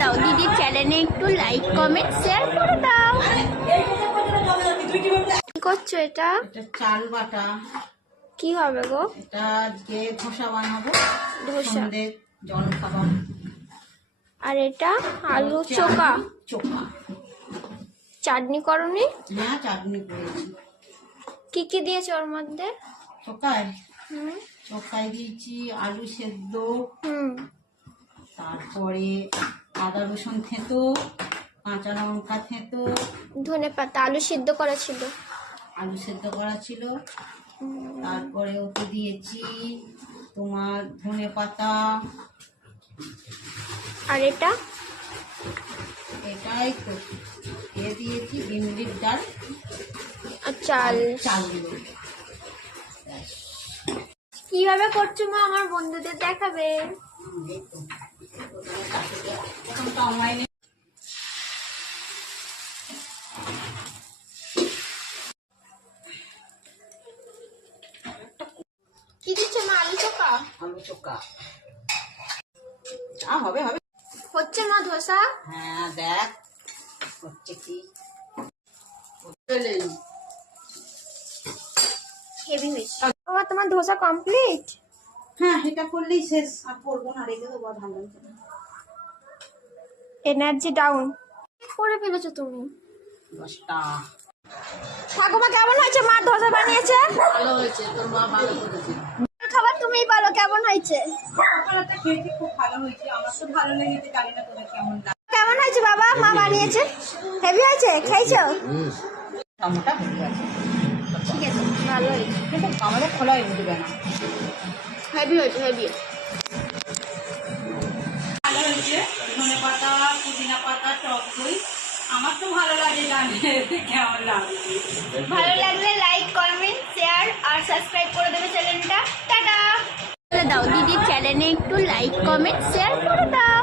দাও। দিদির চ্যানেলে একটু লাইক কমেন্ট শেয়ার করে দাও। কি করছ এটা? চাল বাটা। কি হবে গো? এটা আজকে ধোসা বানাবো। ধোসা। আর এটা আলু চোকা চোখা। চাটনি করনি? হ্যাঁ চাটনি করেছি। কি কি দিয়েছ ওর মধ্যে? চোখায় হুম। চোখায় দিয়েছি আলু সেদ্ধ। হুম। তারপরে আদা রসুন থেঁতো কাঁচা লঙ্কা থেঁতো ধনে পাতা আলু সিদ্ধ করা ছিল। আলু সেদ্ধ করা ছিল। তারপরে ওতে দিয়েছি তোমার ধনে পাতা। আর এটা? এটাই তো। এ দিয়েছি বিমলির ডাল আর চাল। চাল কীভাবে করছ মা? আমার বন্ধুদের দেখাবে। অনলাইনে কি দিচ্ছ মা আলু চোখা? যা হবে হবে। হচ্ছে মা ধোসা? হ্যাঁ দেখ। হচ্ছে কি? হেভি হয়েছে বাবা তোমার ধোসা কমপ্লিট হ্যাঁ এটা করলেই শেষ। আর করব না রেখে দেবো ভালো লাগছে। এনার্জি ডাউন করে ফেলেছো তুমি। ঠাকুমা কেমন হয়েছে? মা ধোসা বানিয়েছে? ভালো হয়েছে তোর মা ভালো করেছে। খাবার তুমিই বলো কেমন হয়েছে? খুব ভালো হয়েছে আমার তো ভালো লেগেছে জানি না তোদের কেমন কেমন হয়েছে বাবা? মা বানিয়েছে? হেভি হয়েছে? খেয়েছো? হয়ে গেছে। ঠিক আছে ভালো হয়েছে। আমাদের না। হেভি হয়েছে হেভি ভালো হয়েছে ধনে পাতা পুদিনা পাতা টক দই। আমার তো ভালো লাগে জানি কেমন লাগছে ভালো লাগলে লাইক কমেন্ট শেয়ার আর সাবস্ক্রাইব করে দেবে চ্যানেলটা টাটা! দাও দিদির চ্যানেলে একটু লাইক কমেন্ট শেয়ার করে দাও।